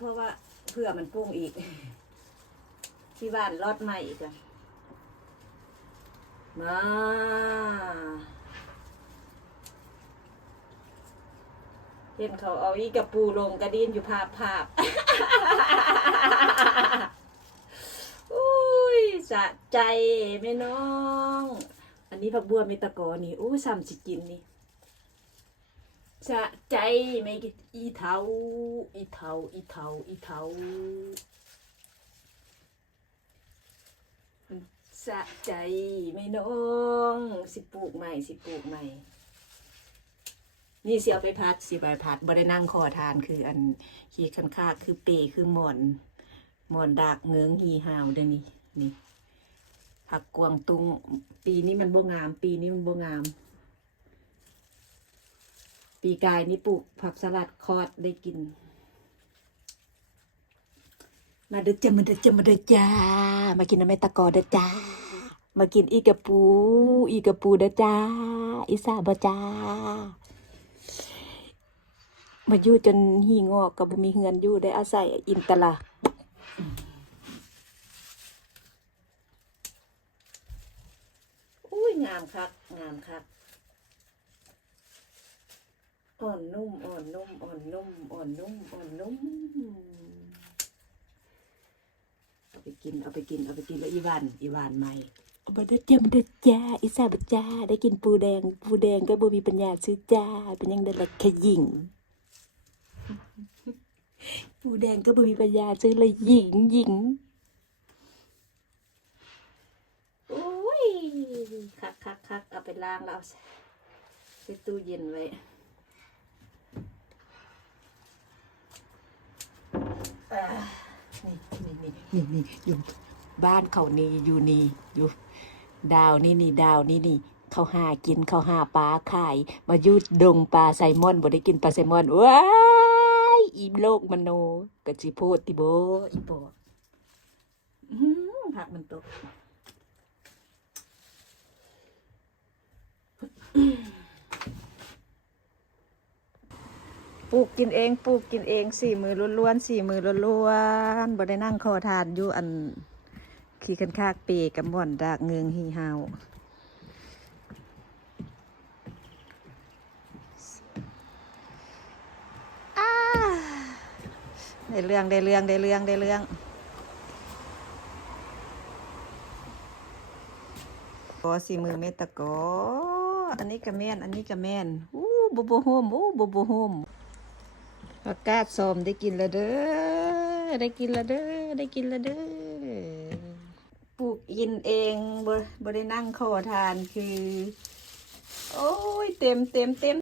เพราะว่าเพื่อมันปรุงอีกที่บ้านรอดใหม่อีกอะมาเห็นเขาเอาอีกระปูลงกระดินอยู่ภาพอุ้ยสะใจแม่น้องอันนี้ผักบัวเมตะกอนี่อู้ซ้ำสิกินนี่สะใจไม่กินอีเทาสะใจไม่น้องสิปลูกใหม่นี่เสียไปพัดบ่ได้นั่งคอทานคืออันขี้คันคากคือเปคือหมอนดากเงื้องหีหาวเด้อนี่ผักกวางตุ้งปีนี้มันบ่งามปีกายนี่ปลูกผักสลัดคอดได้กินมาเด้อจ้ามากินน้ำแม่ตะกอเด้อจ้ามากินอีกระปูเด้อจ้าอีสาบ่จ้ามาอยู่จนหีงอกกับบ่มีเฮือนอยู่ได้อาศัยอินตลาอุ้ยงามคักอ่อนนุ่มเอาไปกินแล้วอีวานใหม่เอาไปเด้อจ้าอีสาบ่จ้าได้กินปูแดงก็บ่มีปัญญาซื้อจ้าเป็นยังได้ละขยิงปูแดงก็บ่มีปัญญาซื้อเลยหญิงโอ้ยคักเอาไปล้างแล้วใส่ตู้เย็นไว้นี่อยู่บ้านเขานี่อยู่ดาวนี่เขาหากินเขาหาปลาขายมายุดดงปลาไซมอนบ่ได้กินปลาไซมอนว้ายอีโลกมโนกะจิโพดติโบอีปอผักมันตกปลูกกินเองสี่มือล้วนบ่ได้นั่งคอทานอยู่อันขี้คันคากเปกับม่อนดากเงืองหีหาวได้เรื่องขอสี่มือเมตะกออันนี้กระแม่นบูโฮมประกาศส้มได้กินแล้วเด้อปลูกกินเองบ่ได้นั่งขอทานคือโอ้ยเต็ม